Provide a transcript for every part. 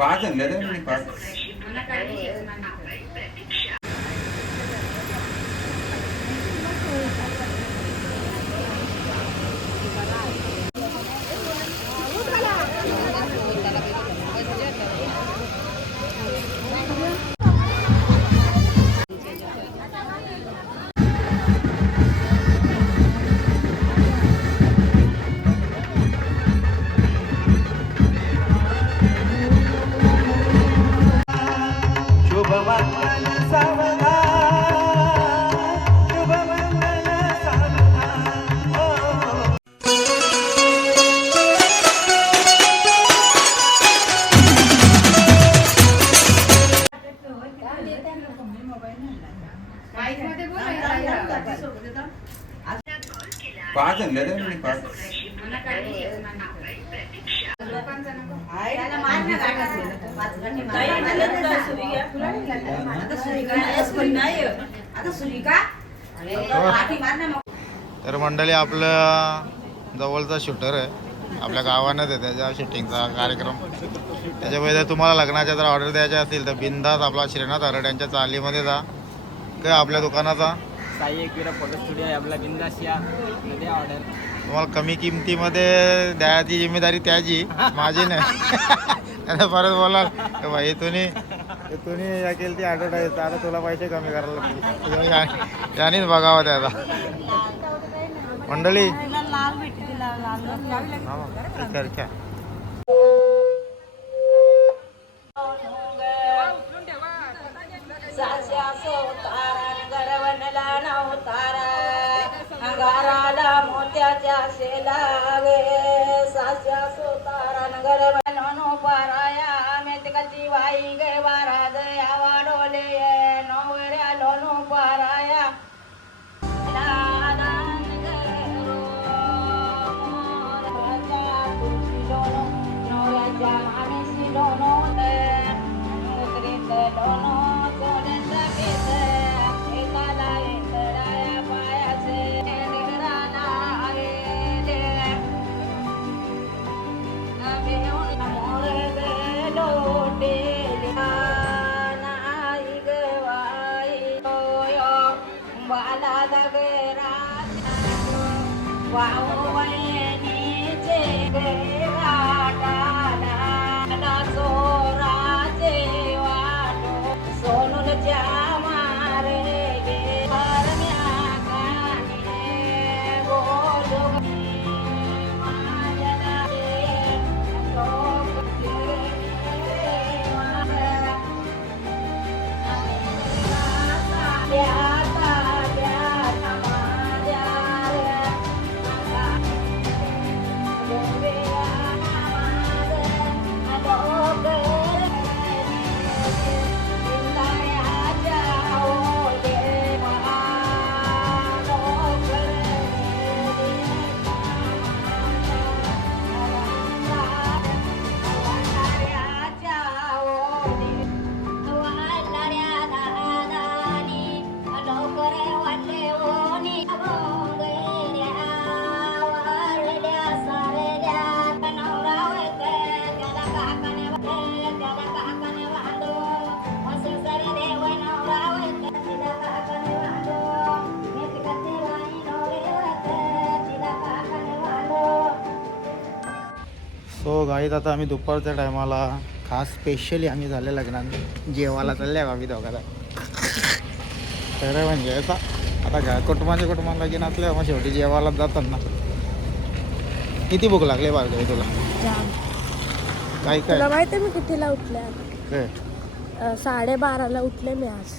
पाच आणले रे मी पाच पाच आणले रे मी पाच तर मंडळी आपलं जवळचा शूटर आहे. आपल्या गावानंच आहे त्याच्या शूटिंगचा कार्यक्रम. त्याच्यामुळे जर तुम्हाला लग्नाच्या जर ऑर्डर द्यायच्या असतील तर बिंदास आपला श्रीनाथ अरड यांच्या चालीमध्ये जा. काय आपल्या दुकानाचा. साई एकविरा फोटो स्टुडिओ आहे आपला बिंदास या मध्ये ऑर्डर तुम्हाला कमी किमतीमध्ये द्यायची जिम्मेदारी त्याची माझी नाही त्याला परत बोलाल "ए भाई तुम्ही तुम्ही या केली ती ॲडव्हर्टाईज आता तुला पैसे कमी करायला लागतील तुम्ही या- यानेच बघावं त्याचा मंडळी हा, एक चर्चा સોનો ને જ્યાં गाईत आता आम्ही दुपारच्या टायमाला खास स्पेशली आम्ही झाले लग्नात. जेवायला चालले आम्ही दोघाला खरं म्हणजे आता आता काय कुटुंबाच्या कुटुंबाला लगीन असल्या मग शेवटी जेवायला जातात ना. किती भूक लागली बाळगाई तुला? काय तुला काय माहिती मी कितीला उठले? आज? काय? अ, साडेबाराला उठले मी आज.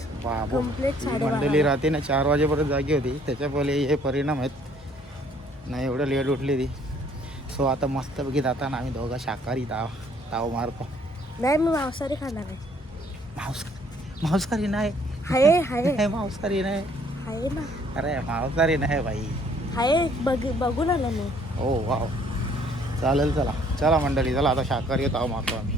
मंडळी रात्री ना चार वाजेपर्यंत जागी होती. त्याच्या पहिले हे परिणाम आहेत. नाही एवढं लेट उठली ती. सो आता मस्तपैकी जाताना आम्ही दोघं शाकाहारी ताव ताव मारतो. नाही मी मांसाहारी खाणार आहे. मांस मांसाहारी नाही. हाय हाय. नाही मांसाहारी नाही. हाय ना. अरे मांसाहारी नाही बाई हाय बघ बघून आलो मी. हो वाव. चालेल चला. चला मंडळी चला आता शाकाहारी ताव मारतो आम्ही.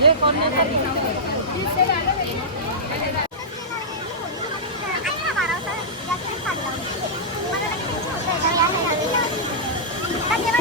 हे 哎呀！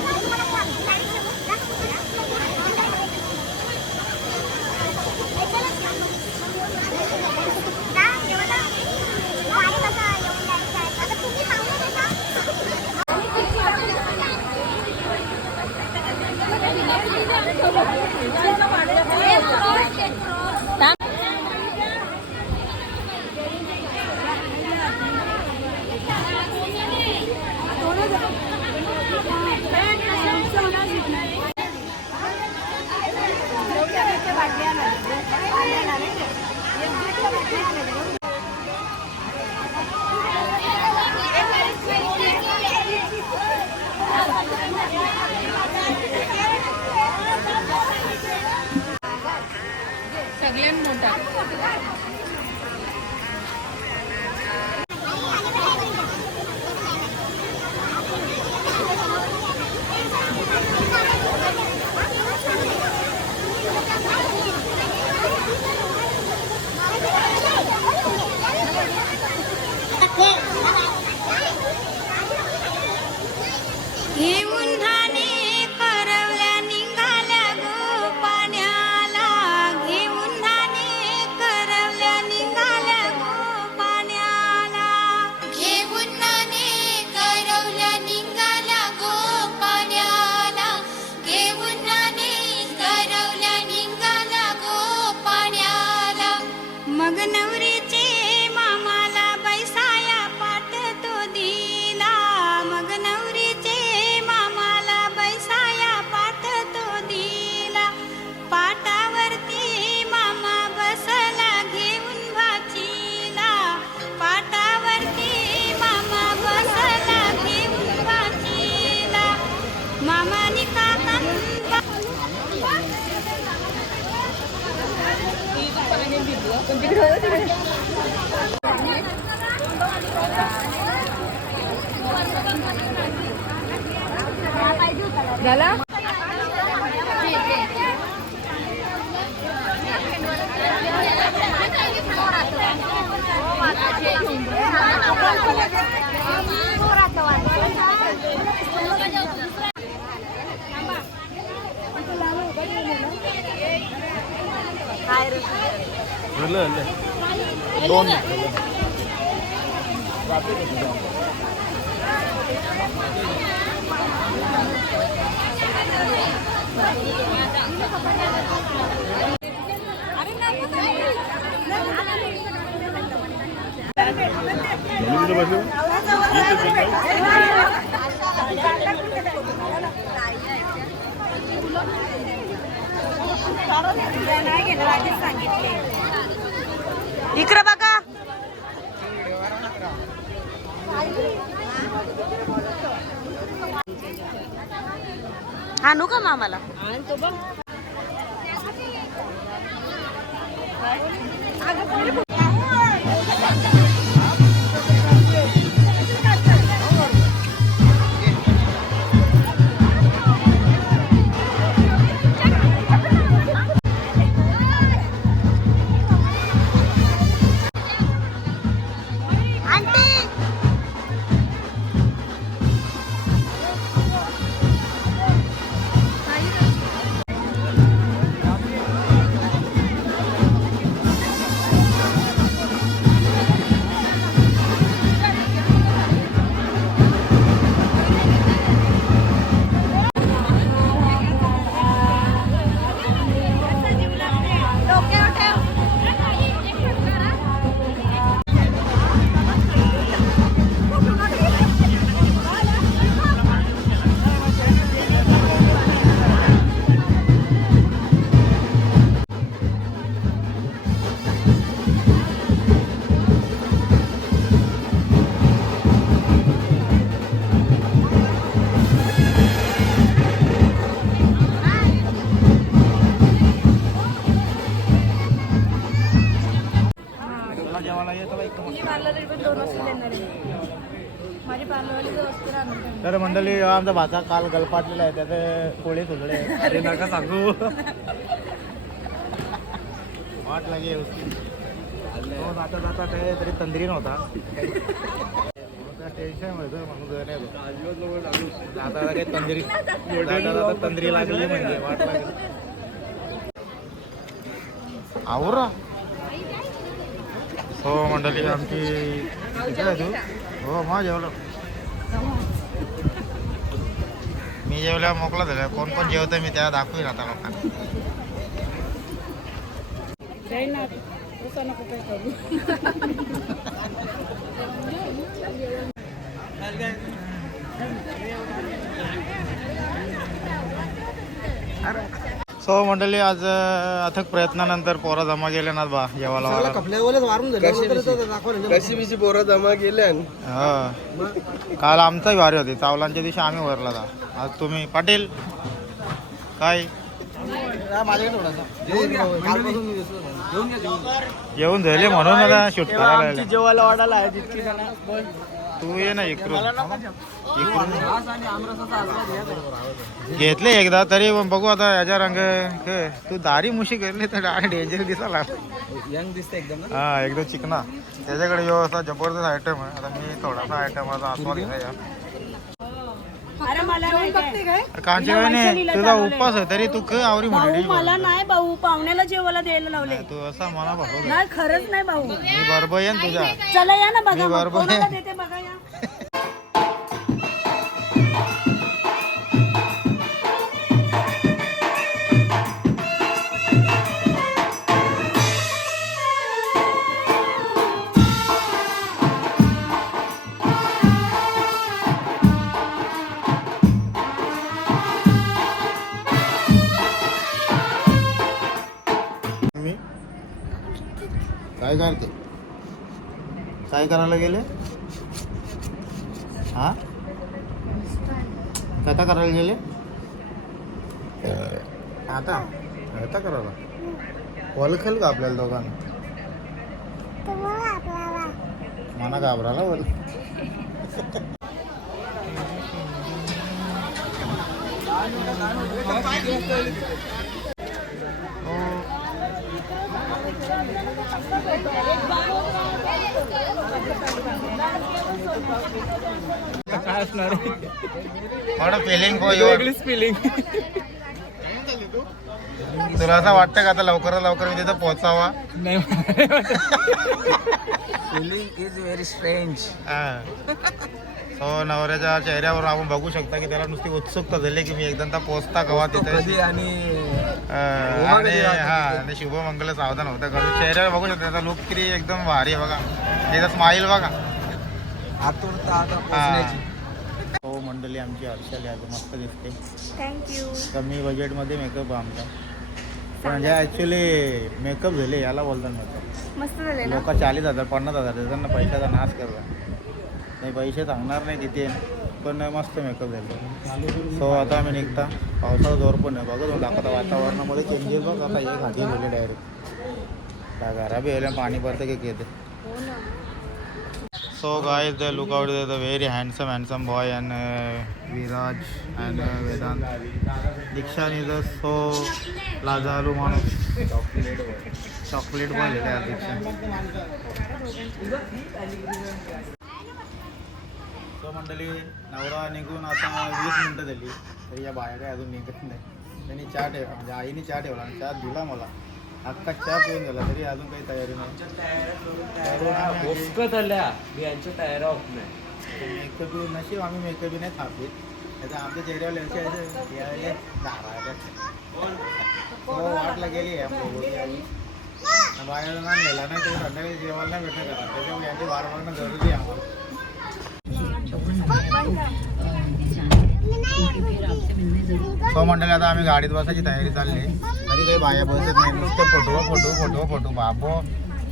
झाला Hi, दोन इकडे बघा आणू का मामाला? तर मंडळी आमचा भाचा काल गलपाटलेला आहे त्याचे पोळे सुटले अरे नका सांगू. वाट लागे जाता जाता काय तरी तंद्री नव्हता टेन्शन व्हायचं म्हणून आता काही तंद्री आता तंद्री लागली म्हणजे वाट लागली. आवरा. हो मंडळी आमची इथे आहे तू. हो मग जेवलो. मी जेवल्या मोकळा झाला कोण कोण जेवतं मी त्याला दाखवीन आता लोकांना. सो मंडळी आज अथक प्रयत्नानंतर पोरं जमा गेले ना बा जेवायला कशी बिशी पोरं जमा केल्या हा. काल आमचाही वारी होती. चावलांच्या दिवशी आम्ही वरला जा. आज तुम्ही पाटील काय? येऊन झाले म्हणून आता शूट करायला. जेवायला वाढायला आहे जितकी जण. तू ये ना इकडून. घेतले एकदा तरी पण बघू आता याच्या रंग. क- तू दारी मुशी करली तर डेंजर दिसायला यंग दिसते एकदम हा एकदम चिकना. त्याच्याकडे जबरदस्त आयटम आहे. आता मी थोडासा आयटम माझा आस्वाद घ्या अरे मला नाही काय. कांची नाही तुझा उपास आहे तरी तू क आवरी भाऊ म्हणली मला नाही भाऊ पाहुण्याला जेवायला द्यायला लावले तू असा मला बघतो नाही खरंच नाही भाऊ. मी बरोबर येईन तुझ्या. चला या ना बघा मग. बरोबर कोणाला. देते बघा या. काय करायला गेले? हा? कथा करायला गेले? आता? आता करायला? ओळखेल का आपल्याला दोघांना? मना घाबराला बोल. काय असणार फिलिंग फॉर युअर वेगळीच फिलिंग तुला असं वाटतं का आता लवकरात लवकर मी तिथं पोहोचावा? नाही. फिलिंग इज व्हेरी स्ट्रेंज हो. नवऱ्याच्या चेहऱ्यावर आपण बघू शकता की त्याला नुसती उत्सुकता झाली की मी एकदा पोहोचता कवा तिथे. कधी आणि आणि हा आणि शुभमंगल सावधान होतं. कारण चेहऱ्यावर बघू शकता त्याचा लुक किती एकदम भारी आहे बघा. त्याचा स्माईल बघा. आतुरता आता हा. हो मंडळी आमची हर्षल आहे मस्त दिसते. थँक्यू कमी बजेटमध्ये मेकअप आमचा. पण म्हणजे ॲक्च्युली मेकअप झाले याला बोलतात मेकअप मस्त झाले ना? लोक चाळीस हजार पन्नास हजार देतात ना पैशाचा नाश करला नाही पैसे सांगणार नाही किती आहे. पण मस्त मेकअप झाले. सो आता आम्ही निघता. पावसाचा जोर पण आहे. बघा तुम्ही दाखवता वातावरणामध्ये चेंजेस बघ. आता एक हाती गेले डायरेक्ट काय घरा बी यायला पाणी भरते की घेते so guy the look out the very handsome handsome boy and Viraj and Vedant Diksha is a so लाजालू माणूस चॉकलेट बॉय आहे दीक्षा सो मंडळी नवरा निघून आता वीस मिनटं झाली तरी या बाया काय अजून निघत नाही. त्यांनी चहा ठेव म्हणजे आईने चहा ठेवला आणि चहा दिला मला. अख्खा चहा पिऊन गेला तरी अजून काही तयारी नाही. बोसकत आल्या. बियांच्या तयाऱ्या होत नाही. मेकअप नशीब आम्ही मेकअप नाही थापित. त्याचा आमच्या चेहऱ्यावर लक्ष यायचं हो वाटला गेली आहे बाहेर नाही नेला नाही ते संध्याकाळी जेवायला नाही भेटणार त्याच्यामुळे यांची वार बघणं जरुरी आहे आम्हाला. सो मंडळी आता आम्ही गाडीत बसायची तयारी चालली. तरी काही बाया बसत नाही. नुसतं फोटो फोटो फोटो फोटो. बाबो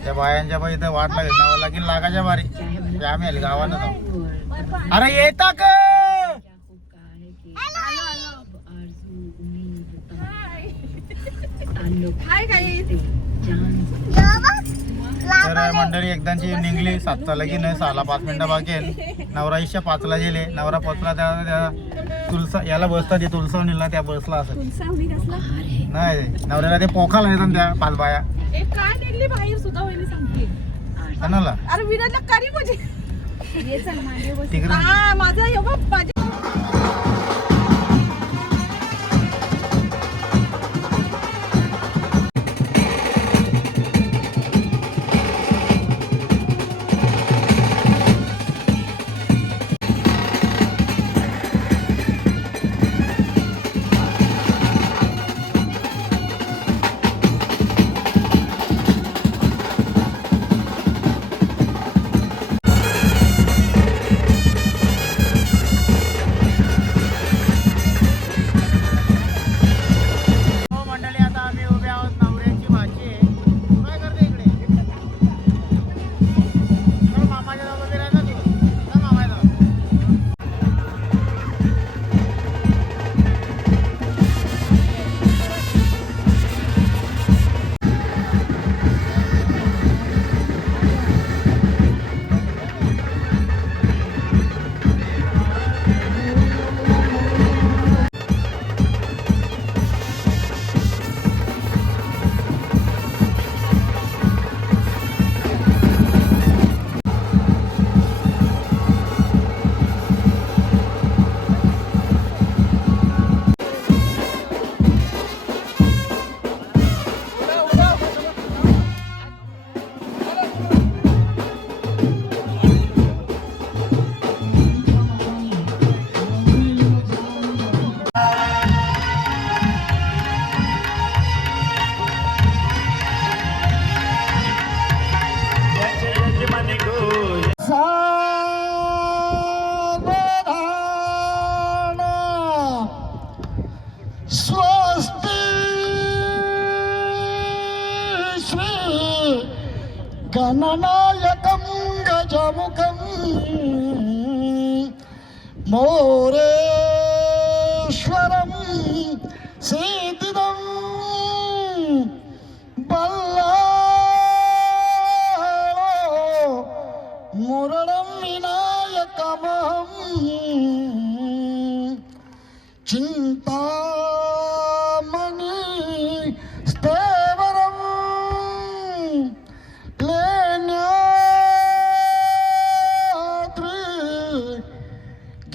त्या बायांच्या पण इथं वाट लागेल. ना लागेल लागायच्या बारी. ते आम्ही आले गावानं जाऊ. अरे येता का? तर मंडळी एकदाची निघली सातचा लगीन आहे सहाला पाच मिनटं बाकी नवरा इशा पाचला गेले. नवरा पोचला त्या तुलसा याला बसता ती तुलसावणीला त्या बसला असं. नाही नवऱ्याला ते पोखा नाही त्या पालबाया. तिकडे.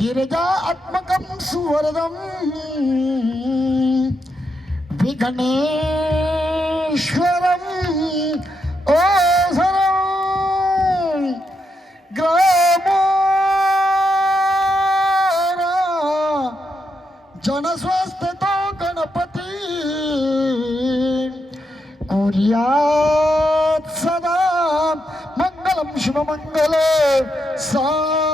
गिरिजात्मकं सुवरदं विघ्नेश्वरम् ओसरं। ग्रामो जनस्वस्थतो गणपती। कुर्यात् सदा। मङ्गलं शिवमङ्गल सा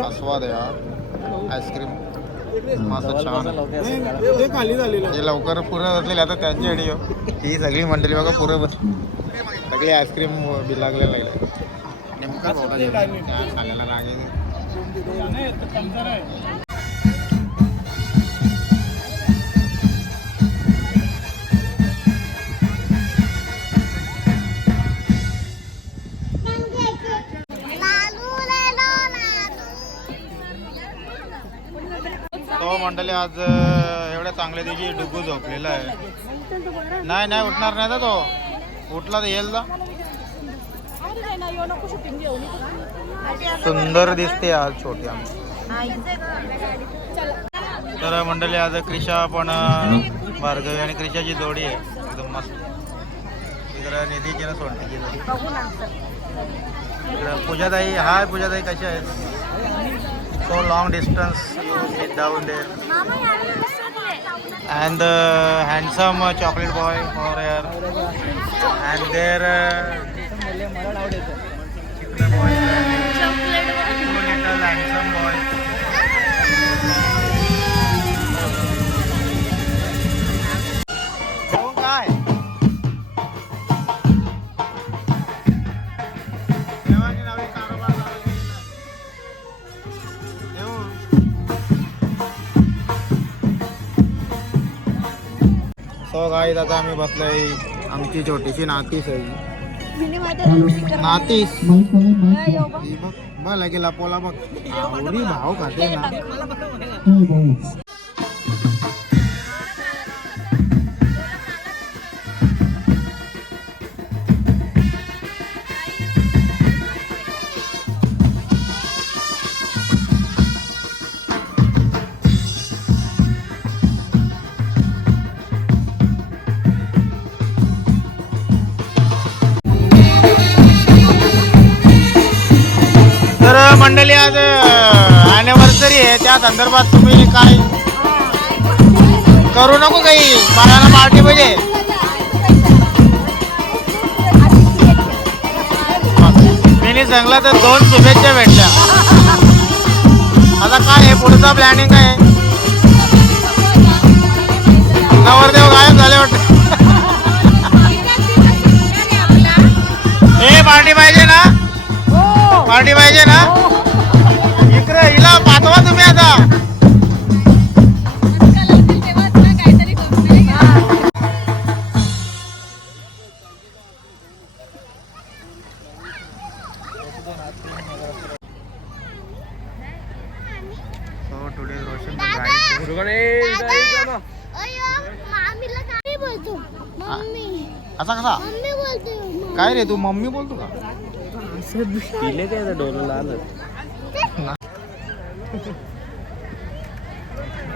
आस्वाद आहे हा. आईस्क्रीम. मस्त छान लवकर पुरं बसलेले आता त्यांची अडिओ ही सगळी मंडळी बघा पुरं बस सगळी आईस्क्रीम बिलागल्या लागले नेमका खायला राग मंडळी आज एवढ्या चांगल्या दिवशी डुगू झोपलेला आहे. नाही नाही उठणार नाही ना तो. उठला तर येईल ना. सुंदर दिसते आज छोटी आमची तर मंडळी आज क्रिशा पण भार्गवी आणि क्रिशाची जोडी आहे. एकदम मस्त. इकडं निधीची ना सोडण्याची जोडी. इकडं पूजाताई हाय पूजाताई कशी आहेत so long distance you sit down there and the handsome chocolate boy over here and there uh, boy two little handsome boy so गाईत आता आम्ही बसलोय. आमची छोटीशी नातीस आहे. नातीस? बघ बघ लागेल पोला बघ. आवडी भाव खाते ना. मंडळी आज अॅनिव्हर्सरी आहे. त्या संदर्भात तुम्ही काय करू नको काही. बाळाला पार्टी पाहिजे. मी सांगला तर दोन शुभेच्छा भेटल्या. आता काय आहे? पुढचा प्लॅनिंग आहे? नवरदेव गायब झाले वाटतं. हे पार्टी पाहिजे ना? पार्टी पाहिजे ना? हिला पाठवा तुम्ही आता. guide असा कसा? काय रे तू मम्मी बोलतो का? डोलं आलं काय करू दे काय भाऊ वाट तो भरपूर घेऊन आला तू अरे डुगू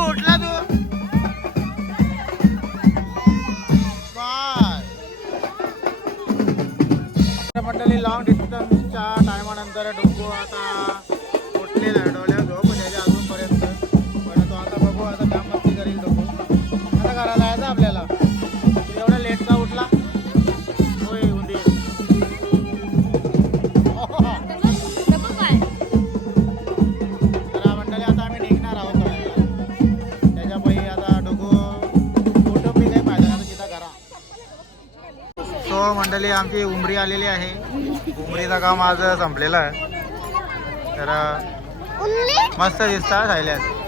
उठला तू. काय मंडळी लॉंग डिस्टन्सच्या टायमानंतर डुगू आता. उठलेला आहे झोप त्याच्या अजूनपर्यंत. पण तो आता बघू आता काम मस्ती करील डोकू आता करायला जायचं आपल्याला. एवढा लेट का उठला? होय उंदीर. तर मंडळी आता आम्ही निघणार आहोत थोड्या त्याच्या पहिले आता डोकं फोटो बी काही पाहिजे आता तिथं करा. सो मंडळी आमची उमरी आलेली आहे. उमरीचं काम आज संपलेलं आहे. तर मस्त दिसतात थायलंड.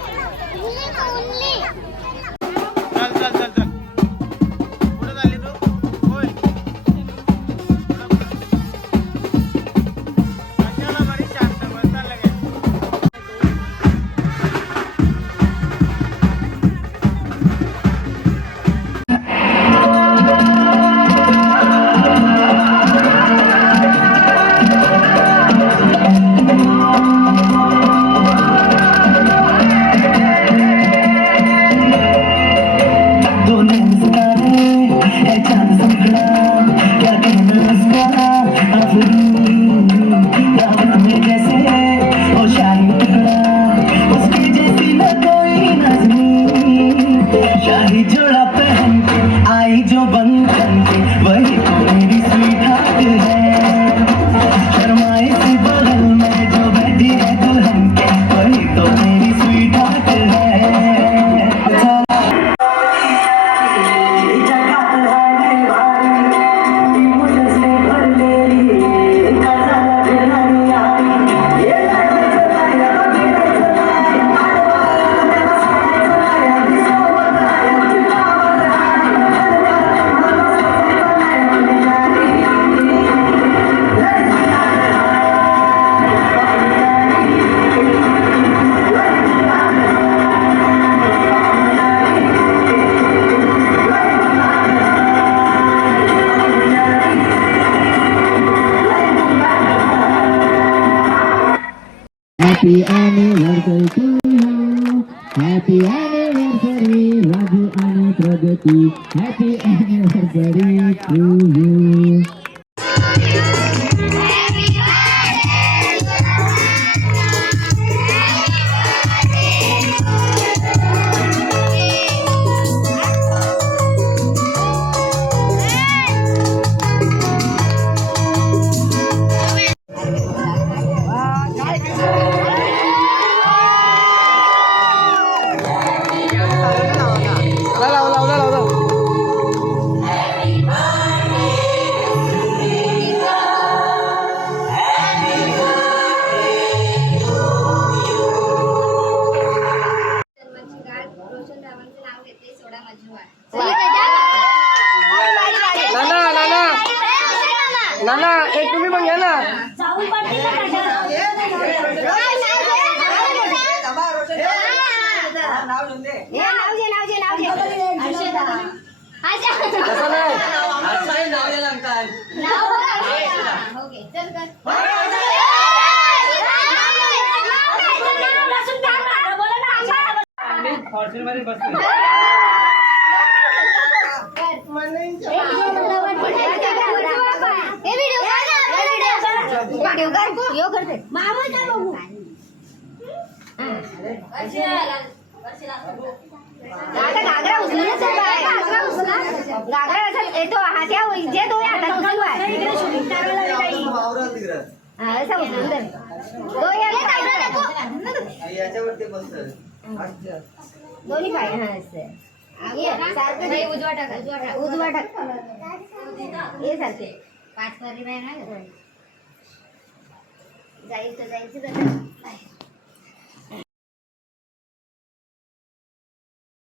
ना, फॉर्च्युनरमध्ये बसले घागरा उचलून घागरा उचला घागरा असं येतो हात्या जे तो हातात उचलू आहे. हा, असं उचलून धर. तो या दोन्ही पाय हा असं. सारखं. उजवा टाका उजवा टाका. हे सारखे. पाच वारी ना जाईल तर जायचं